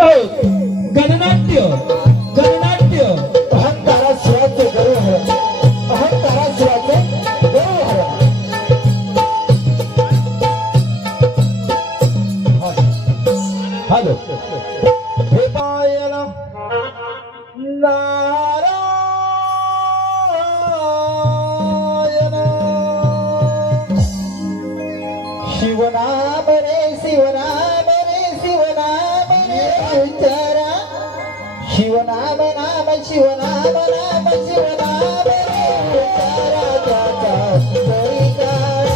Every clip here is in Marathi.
गणनाट्य गणनाट्य अहंकारा शिवाचे गरुहरण अहंकारा शिवाचे गरुहरण हॅलो हे पायल नारायण शिवनाम रे शिवनाम रे शिवनाम रे उच्चारा शिवनाम नाम शिवनाम नाम शिवनाम रे उच्चारा त्याचा कळीकारा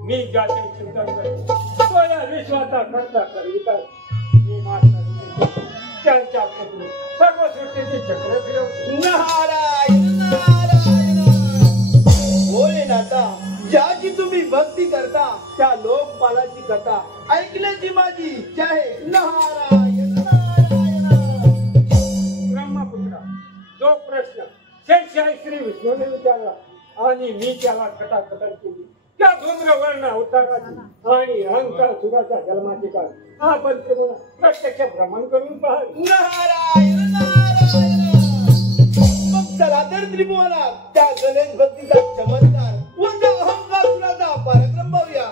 मी जाते चिंतन करतो तो या विश्वाचा करता कविता मी माता त्यांच्या सर्व सृष्टीचे चक्र फिरवतो नारायण नारायण भोलेनाथा ज्याची तुम्ही भक्ती करता त्या लोकपालाची कथा ऐकण्याची माझी इच्छा आहे नारायण नारायण ब्रह्मपुत्रा जो प्रश्न शेषशाही श्री विष्णूने विचारला आणि मी त्याला कथाकथन केली त्या धूम्रवर्ण अवताराची आणि अहंकार सुराच्या जन्माची काळ आपण तुम्हाला प्रत्यक्ष भ्रमण करून पाहा नारायण नारायण मग चला तर त्रिभुवना त्या गणेश भक्तीचा चमत्कार व त्या अहंकार सुराचा पराक्रम पाहूया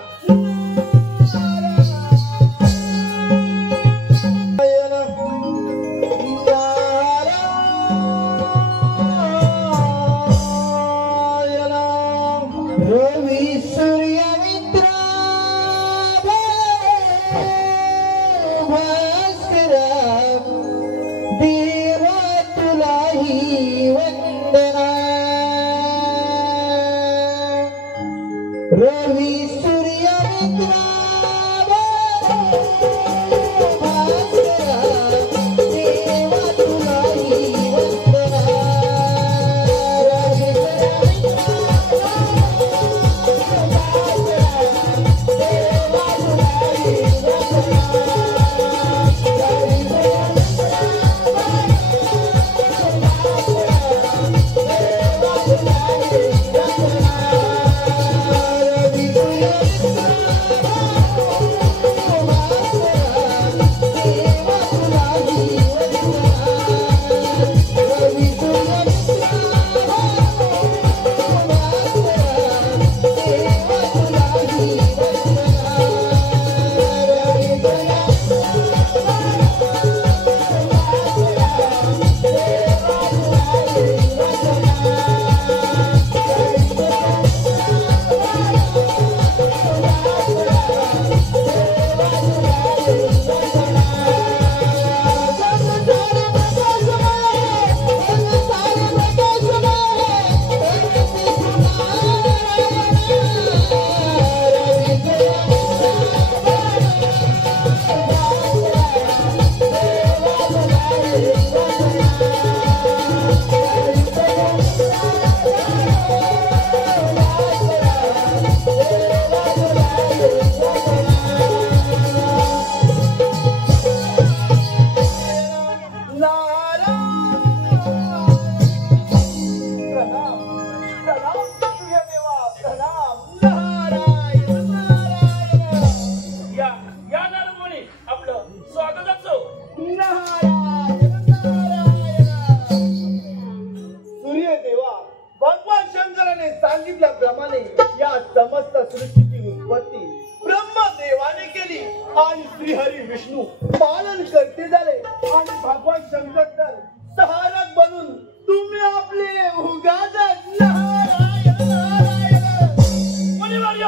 रवि सूर्य मित्रा देवा तुलाही वंदना रवि सूर्य मित्रा देवाने केली आणि श्रीहरी विष्णू पालन करते झाले आणि भगवान शंकर तर सहायक बनून तुम्ही आपले उगाच नारायण नारायण. मुनिवर्य,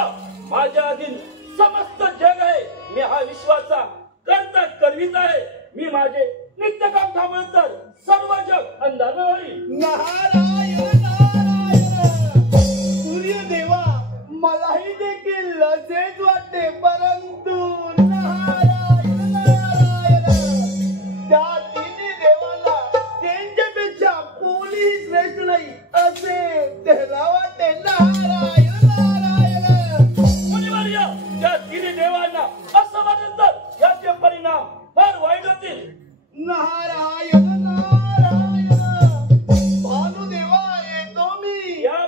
माझ्या अधीन समस्त जग आहे. मी हा विश्वाचा करता करवीत आहे. मी माझे नित्यकाम थांबवलं तर सर्व जग अंधार होईल. नारायण नारायण. सूर्यदेवा, मलाही देखील असेच वाटते, परंतु नारायण नारायण. त्या तिन्ही देवांना त्यांच्यापेक्षा कोणीही श्रेष्ठ नाही असे त्याला वाटते. नारायण नारायण. मुनिवर्य, त्या तिन्ही देवांना असं वाटलं तर याचे परिणाम फार वाईट होतील. नारायण नारायण. भानुदेवा, येतो मी. या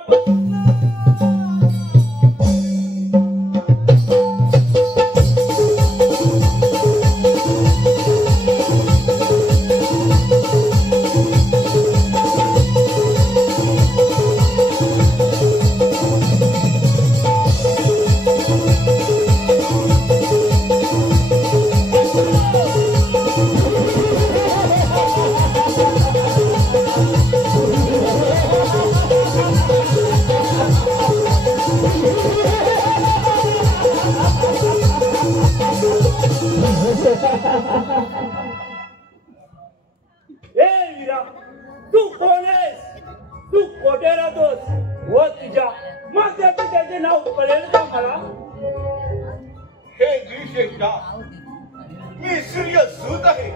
ए वीरा, तू कोण आहेस? तू कोठे राहतोस? व तुझ्या मग त्याचे नाव कळेल का मला? हे द्विशेषा, मी सूर्य सूत आहे.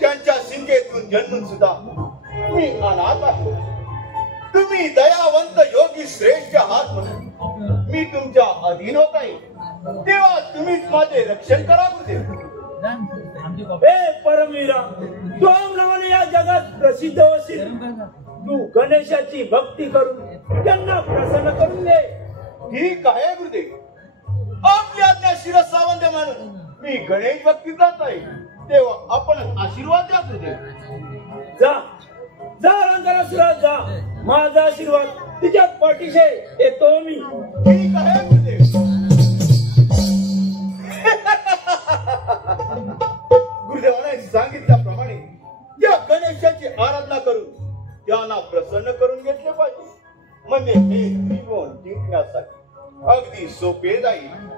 त्यांच्या शिंकेतून जन्मून सुद्धा मी अनाथ आहे. तुम्ही दयावंत योगी श्रेष्ठ आहात म्हणून मी तुमच्या अधीन होत आहे. तेव्हा तुम्हीच माझे रक्षण करा गुरुदेव. ए परमवीरा, तू नावाने या जगात प्रसिद्ध होशील. तू गणेशाची भक्ती करून त्यांना प्रसन्न करून दे. ठीक आहे गुरुदेव. आपली आज्ञा शिरसावंत म्हणून मी गणेश भक्ती जात आहे. तेव्हा आपण आशीर्वाद द्या गुरुदेव. जा जा रंगरासुरात जा. माझा आशीर्वाद तिच्या पाठीशी येतो मी. ठीक आहे गुरुदेव. गुरुदेवाने सांगितल्याप्रमाणे त्या गणेशाची आराधना करून त्यांना प्रसन्न करून घेतले पाहिजे. म्हणजे हे त्रिभुवन जिंकण्यासाठी अगदी सोपे जाईल.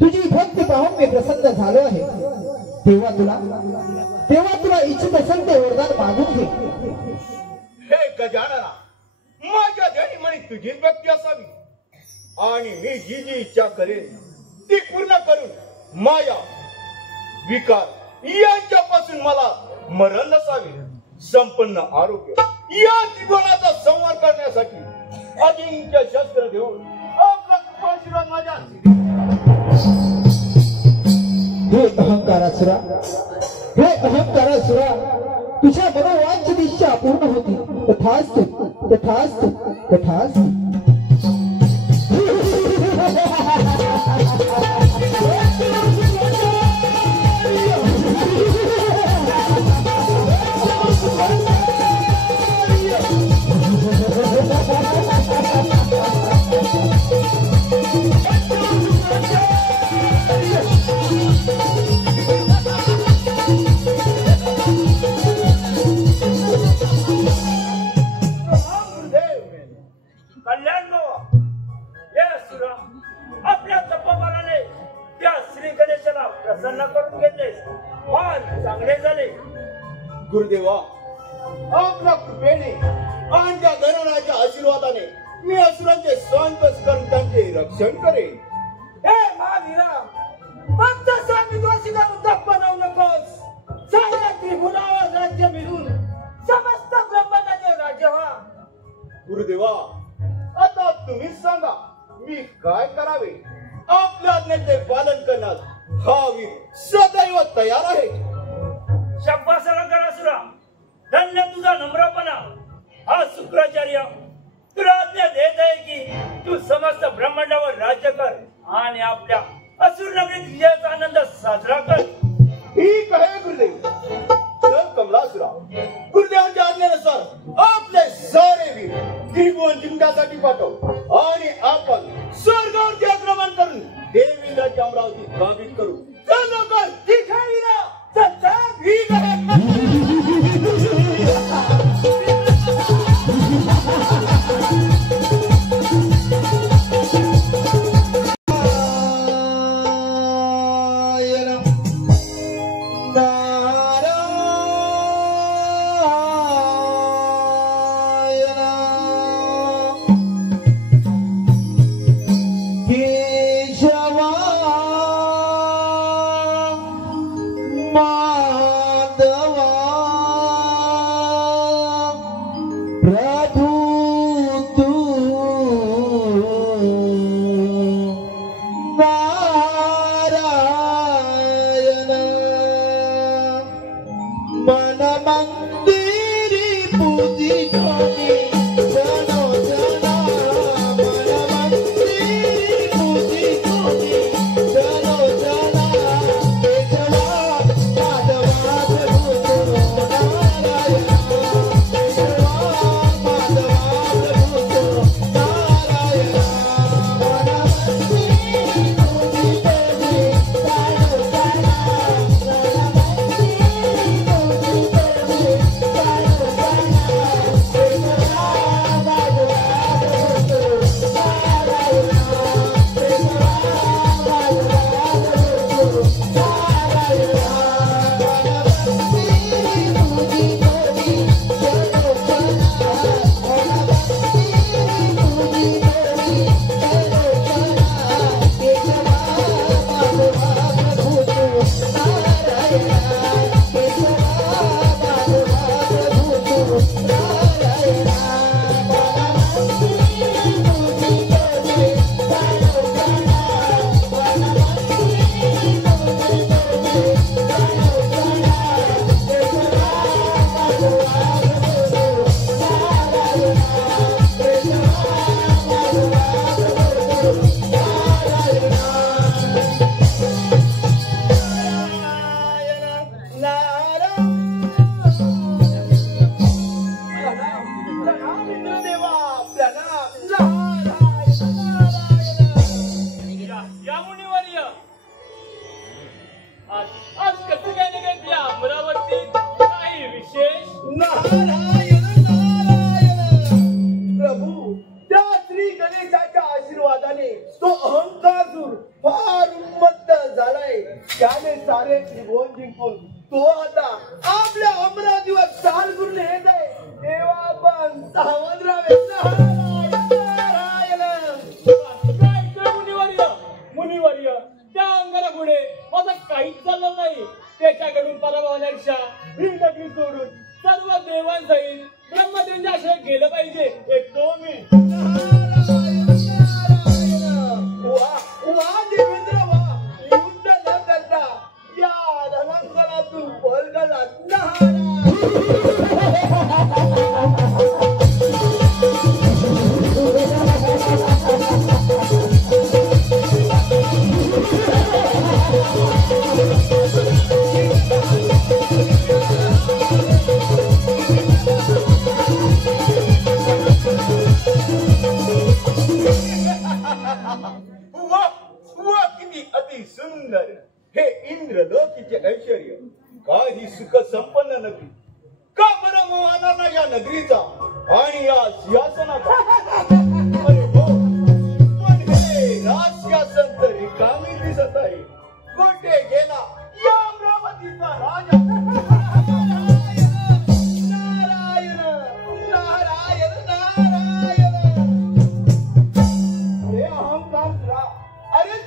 तुझी भक्ती पाहून मी प्रसन्न झालो आहे. तेव्हा तुला इच्छित असेल ते वरदान मागून घे. हे गजानना, माझ्या ध्यानी म्हणे तुझीच भक्ती असावी आणि मी जी जी इच्छा करेन ती पूर्ण करून माया विकार यांच्यापासून मला मरण नसावे. संपन्न आरोग्य या त्रिगुणाचा संहार करण्यासाठी अजिंक्य शस्त्र घेऊन आशीर्वाद माझ्या. हे अहंकारासुरा, तुझ्या मनोवांछित इच्छा पूर्ण होती. तथास्तु तथास्तु तथास्तु. गुरुदेवा, आपल्या कृपेने आणि त्या गणनाच्या आशीर्वादाने मी असुरांचे संतोष करून त्यांचे रक्षण करेन. हे महावीरा, फक्त स्वामी दोषीला उद्धव बनवू नकोस. साऱ्या त्रिभुवनावर राज्य मिळून समस्त ब्रह्मांडाचे राज्य व्हा. गुरुदेवा, आता तुम्हीच सांगा मी काय करावे. आपल्या आज्ञेचे पालन करण्यास हा वीर सदैव तयार आहे. शब्बासला करा सुरा. धन्य तुझा नम्रपणा. हा शुक्राचार्य तुला आज्ञा देत आहे की तू समस्त ब्रह्मांडावर राज्य कर आणि आपल्या असुर नगरीत विजयाचा आनंद साजरा कर. ठीक आहे गुरुदेव. चल कमलासुरा, गुरुदेवांच्या आज्ञेनुसार आपले सारे वीर त्रिभुवन जिंकण्यासाठी पाठव आणि आपण स्वर्गावरती आक्रमण करून देवेंद्राची अमरावती काबीज करू. चल लवकर. ठीक आहे वीरा, चल चल. ठीक आहे.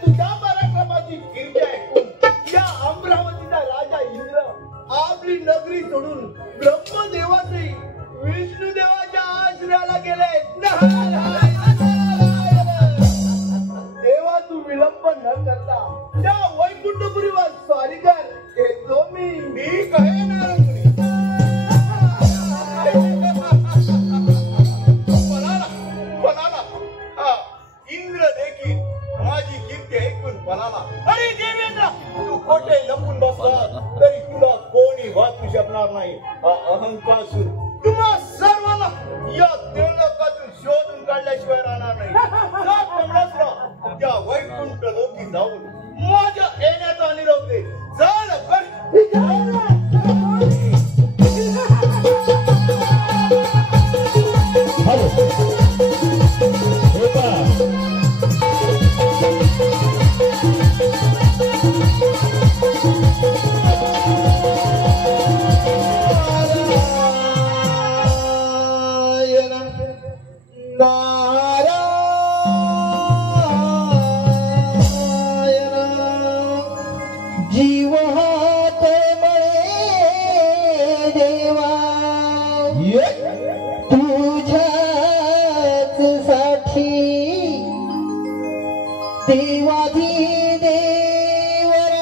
तुझ्या नगरी सोडून ब्रह्मदेवाचे विष्णुदेवाच्या आश्रयाला गेले. तेव्हा तू विलंब न करता त्या वैकुंठपुरीवर स्वारी कर. येतो मी कहे नारंगणी. पलाला हा इंद्र देखील माझी कीर्ती ऐकून पलाला. अरे देवेंद्र, तू खोटे लपून बसला तरी तुला कोणी वाचू शकणार नाही. हा अहंकासूर तुम्हा सर्वांना या देवलोकातून शोधून काढल्याशिवाय राहणार नाही. जा कमलासरा, त्या वैकुंठ लोकी जाऊन माझ्या येण्याचा निरोप दे. जा लवकर. जीव हात मळे देवा तुझ्याच साठी देवाधी देवराया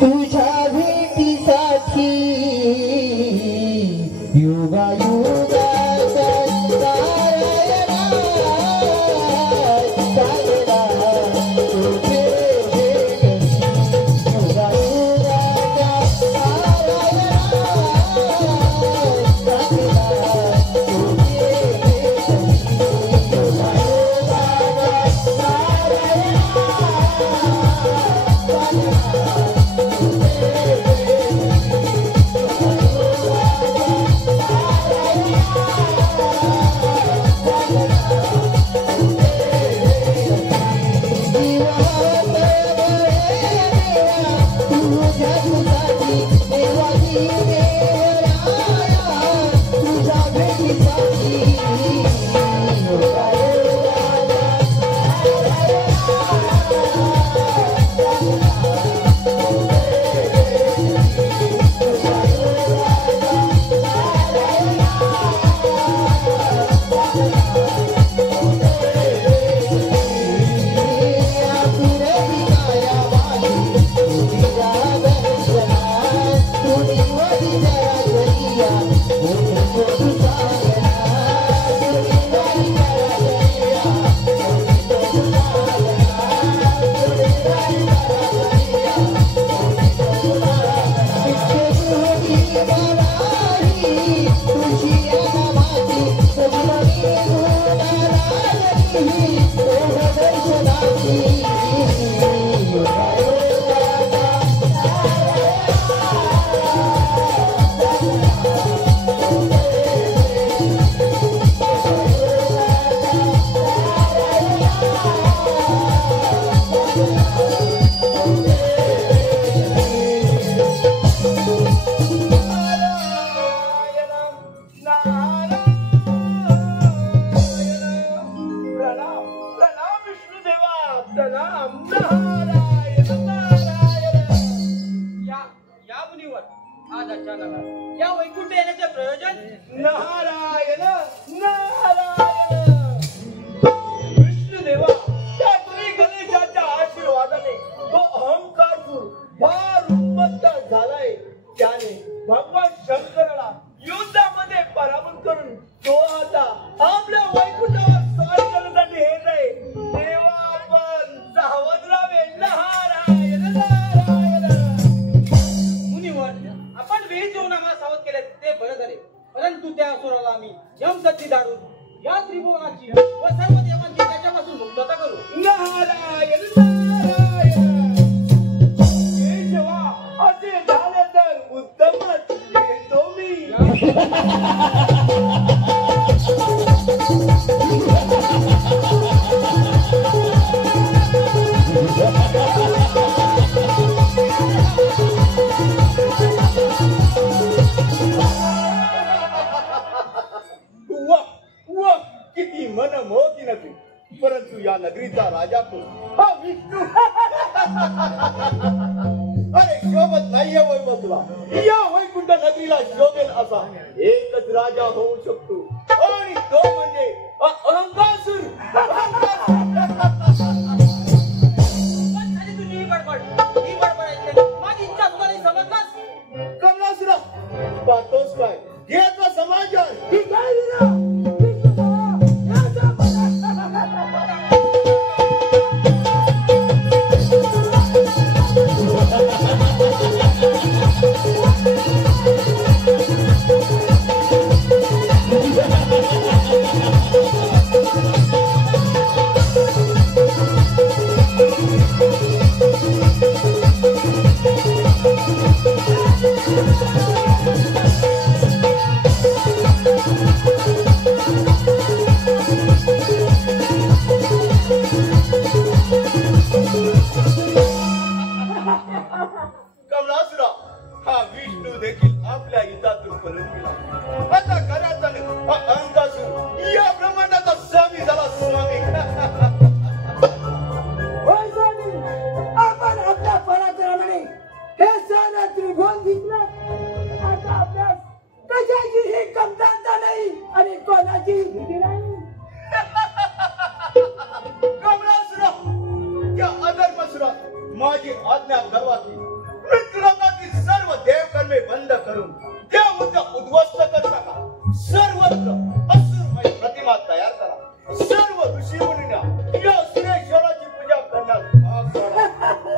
तुझ्या भेटीसाठी युगायुगाचा या वैकुंठ येण्याचे प्रयोजन नारायण नारायण. विष्णुदेवा त्या श्री गणेशाच्या आशीर्वादाने तो अहंकार दूर फार उन्मत्त झालाय. त्याने भगवान शंकराला युद्धामध्ये पराभूत करून तो आता आपल्या वैकुंठावर स्वारी करण्यासाठी येत आहे. देवा आपण सावध राहावे. नारायण नारायण. मुनिवर, आपण वेळ जेवून आम्हाला सावध केले ते बरं झाले, परंतु त्या असुराला आम्ही यमशक्ती दाडून या त्रिभुवनाची व सर्व देवांची त्याच्यापासून मुक्तता करू. नारायण नारायण. केशवा, असे झाले तर उत्तमच. येतो मी. किती मनमोहकी नगरी, परंतु या नगरीचा राजा कोण? हा विष्णू. अरे शोभत नाहीये वैभव तुला. या वैकुंठ नगरीला शोभेल असा एकच राजा होऊ शकतो आणि तो म्हणजे अहंकासुर. झाली तुझी ही बडबड ऐकली. माझी इच्छा तुला नाही समजलास? कमलासुरा पाहतोस काय याचा समाज आहे. कमलासुरा हा विष्णू देखील आपल्या युद्धातून परत गेला. आता खऱ्याच अहंकासुर या ब्रह्मांडाचा स्वामी झाला. स्वामी होय स्वामी, आपण आपल्या पराक्रमाने हे सारा त्रिभुवन जिंकलं. आता आपल्यास कशाचीही कमतरता नाही आणि कोणाची भीती नाही. कमलासुरा या अधर्मासुरा माझी आज्ञा करवा की मृत्यूलोकातील सर्व देवकर्मे बंद करून देवमुद्रा उद्ध्वस्त करू नका. सर्वत्र असुरमय प्रतिमा तयार करा. सर्व ऋषीमुनींना या सुरेश्वराची पूजा करण्यास भाग पाडा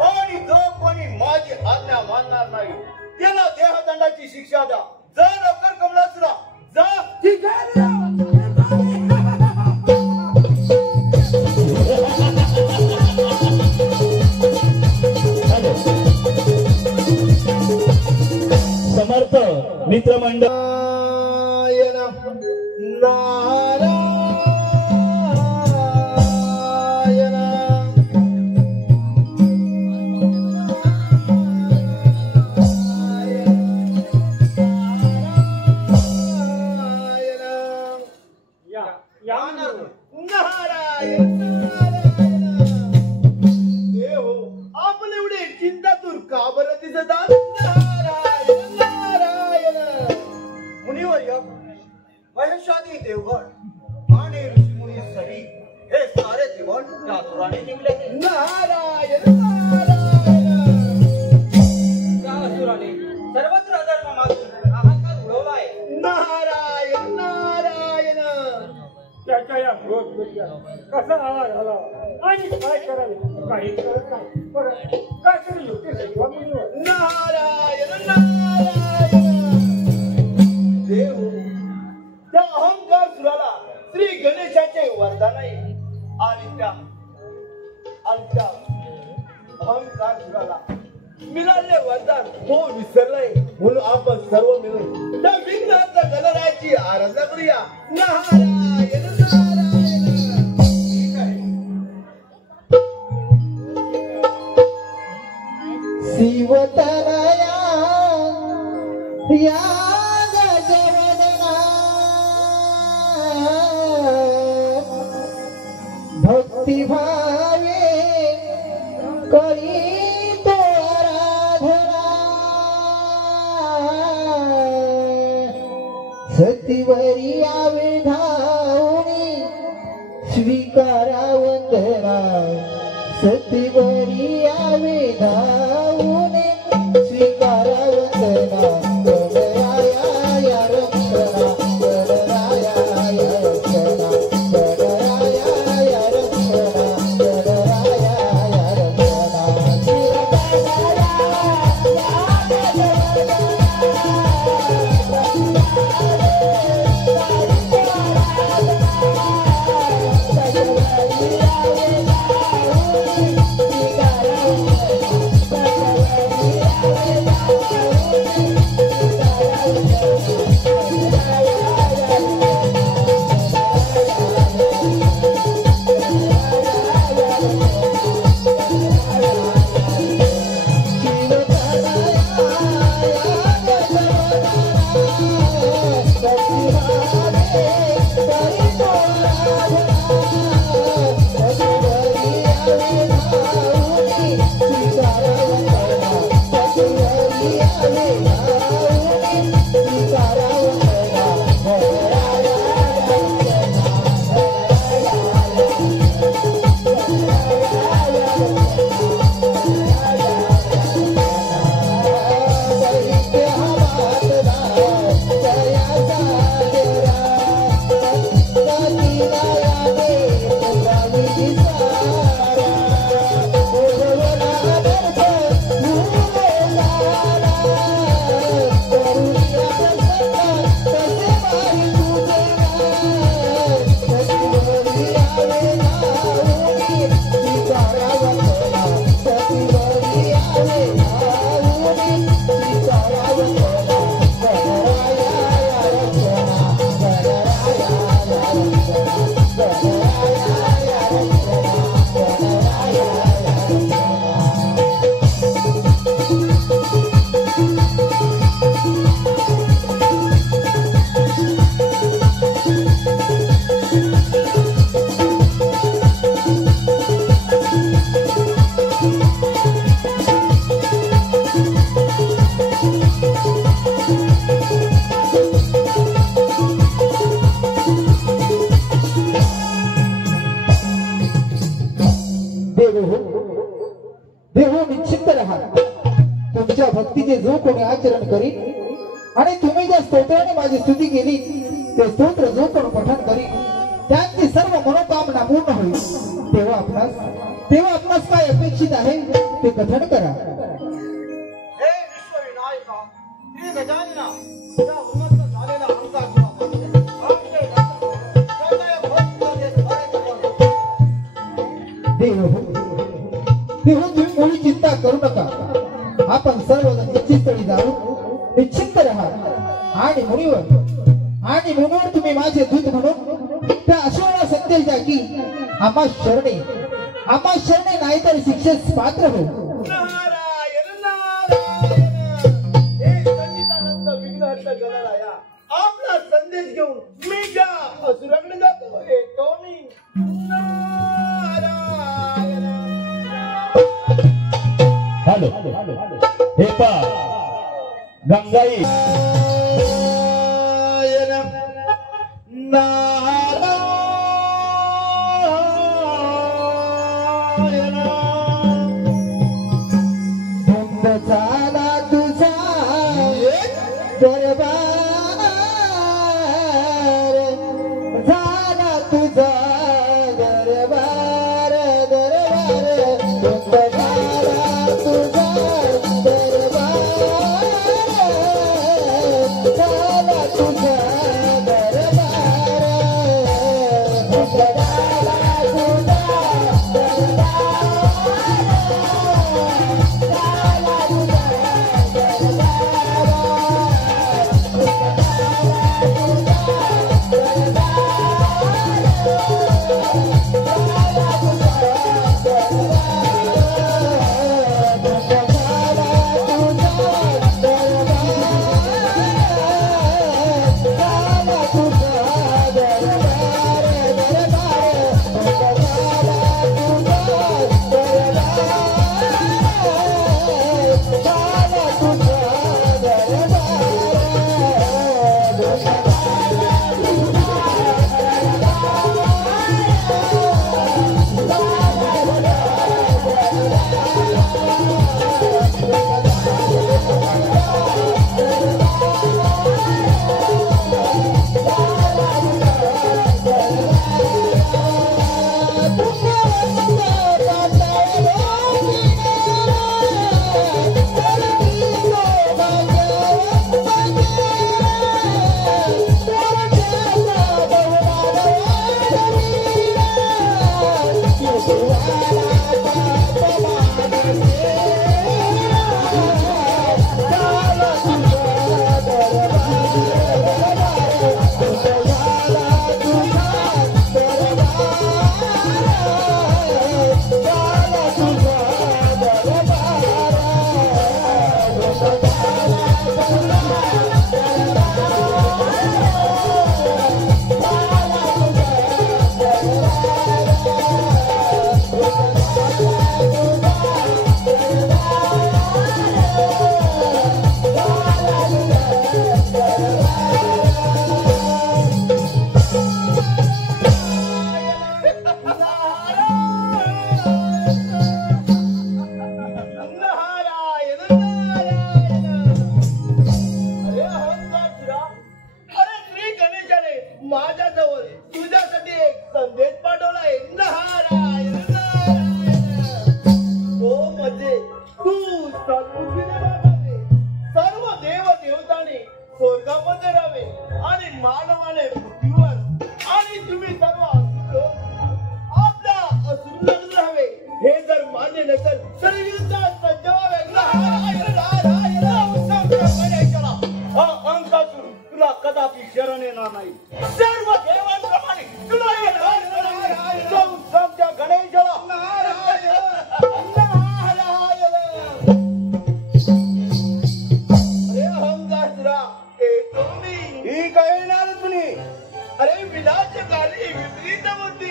आणि जो कोणी माझी आज्ञा मानणार नाही त्याला देहदंडाची शिक्षा द्या. जा लवकर कमलासुरा जा. ठीक आहे ना? समर्थ मित्रमंडळ आपण एवढे चिंतातूर का बरं दिसत नारायण नारायण. मुनिवर्य महेशादी देवगण आणि ऋषीमुनी सहित हे सारे जीवन या असुराने जिंकले. नारायण नारायण. त्या असुराने सर्वत्र अधर्म मागून अहंकार उडवलाय. नारायण नारायण. त्याच्या या क्रोध कसा आवाज आला आणि काय करावे काही कळत नाही. बरं, काय तरी योग्य सेवा मुनीवर. नारायण नारायण. देव त्या अहंकार सुराला श्री गणेशाचे वरदान आहे आणि त्या अहंकार सुराला मिळाले वरदान तो विसरलाय. म्हणून आपण सर्व मिळून त्या विघ्नार्थ गणरायाची आराधना करूया. नारायण नारायण. ठीक आहे. शिवतनया या गजवदना भक्तिभावे करी तो आराधना. सतीवरी आवे धावणी स्वीकारा वंदना. सतीवरी आवे धावणी स्वीकारा वंदना. गणराया या रक्षणा. गणराया या रक्षणा. गणराया या रक्षणा. गणराया या रक्षणा. शिवतनया तुमच्या भक्तीचे जो कोणी आचरण करीन आणि तुम्ही ज्या स्तोत्राने माझी स्तुती केली ते स्तोत्र जो कोण पठण करीन त्यांची सर्व मनोकामना पूर्ण होईल। तेव्हा आपणास काय अपेक्षित आहे ते कथन करा। हे विश्वविनायका श्री गजानना तुझ्या उन्नत झालेला देव तुम्ही कोणी चिंता करू नका। आपण सर्वजण निश्चितस्थळी जाऊ निश्चिंत राहा आणि मुनीवर तुम्ही माझे दूत म्हणून त्या अश्वाला संदेश द्या की आम्हा शरणे नाहीतर शिक्षेस पात्र हो। नारायण नारायण हे संगीतानंद विघ्नहर्ता गणराया आपला संदेश घेऊन मी ज्या असुराकडे जातो येतो मी। नारायण हॅलो हे पा गंगाई झाला तुझा दरबार झाला तुझा दरबार झाला तुझा दरबार झाला तुझा Oh, पृथ्वीने वाढावे, सर्व देव देवताने स्वर्गामध्ये राहावे आणि मानवाने पृथ्वीवर आणि तुम्ही सर्व असुर आपल्या असुरात राहावे. हे जर मान्य नसेल तर युद्धात सज्ज व्हावे. अंकातून तुला कदापि शरण येणार नाही. सर्व देवांप्रमाणे तुला गणेशाला अरे अहंकासुरा येतो मी. ही काय येणार तुम्ही? अरे विनाशकारी विपरीत बुद्धी.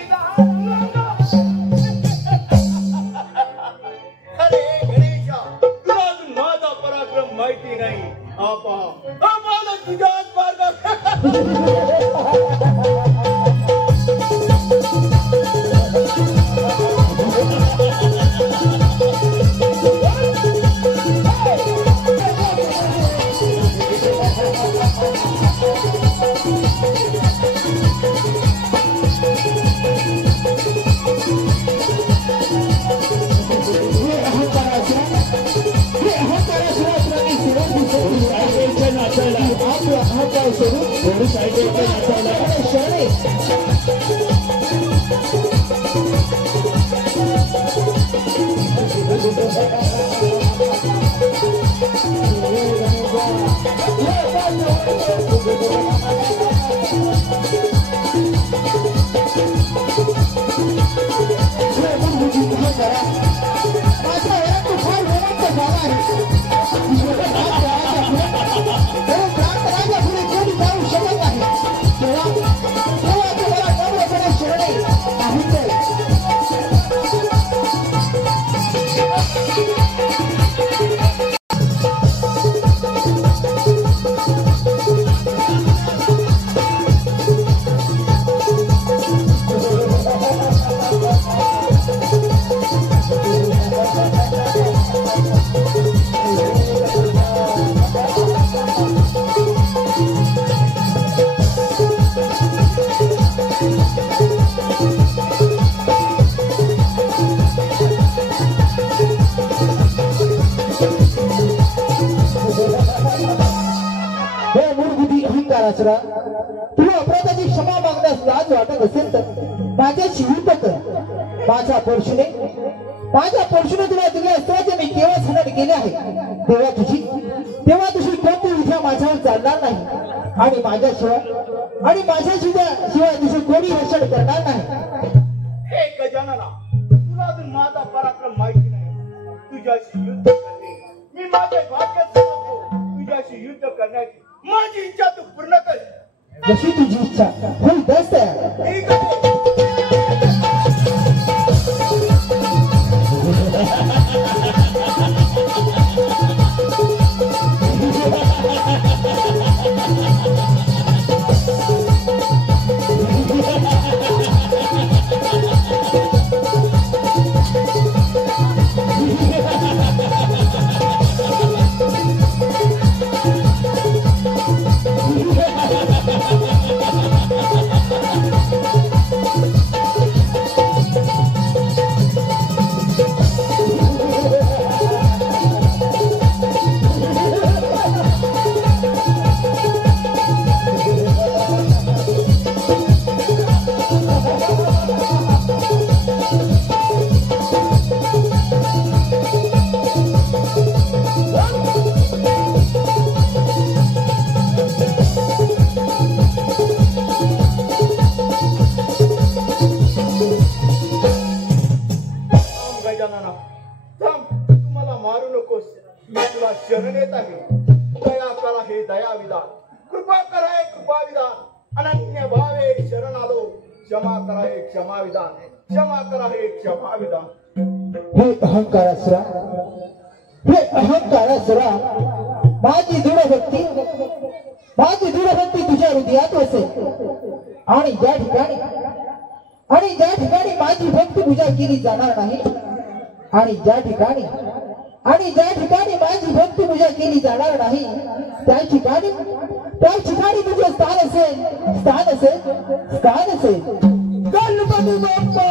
अरे गणेशा तुला अजून माझा पराक्रम माहिती नाही. हा पहा मला तुझ्याच तुला अपराधाची क्षमा मागण्यास लाज वाटत असेल तर माझ्याशी युद्ध कर. माझ्या परशुने तुला दिले अस्त्राचे मी केव्हा हनन केले आहे. तेव्हा तुझी कोणती विद्या माझ्यावर चालणार नाही आणि माझ्याशिवाय तुझे कोणी रक्षण करणार नाही. हे गजानना तुला अजून माझा पराक्रम माहिती नाही. तुझ्याशी युद्ध करणे मी माझे भाग्य समजतो. तुझ्याशी युद्ध करण्याची माझी इच्छा तू पूर्ण कर. जशी तुझी इच्छा होईल बस तयार. ठीक आहे. शरण येत आहे. दया करा हे दया विधान, कृपा करा हे कृपा विधान. अनन्य भावे शरण आलो, क्षमा करा हे क्षमा विधान, क्षमा करा हे क्षमा विधान. हे अहंकारासुरा माझी दृढ भक्ती तुझ्या हृदयात असेल आणि ज्या ठिकाणी माझी भक्ती पूजा केली जाणार नाही आणि ज्या ठिकाणी माझी भक्ती पूजा केली जाणार नाही त्या ठिकाणी तुझे स्थान असेल. गणपती बाप्पा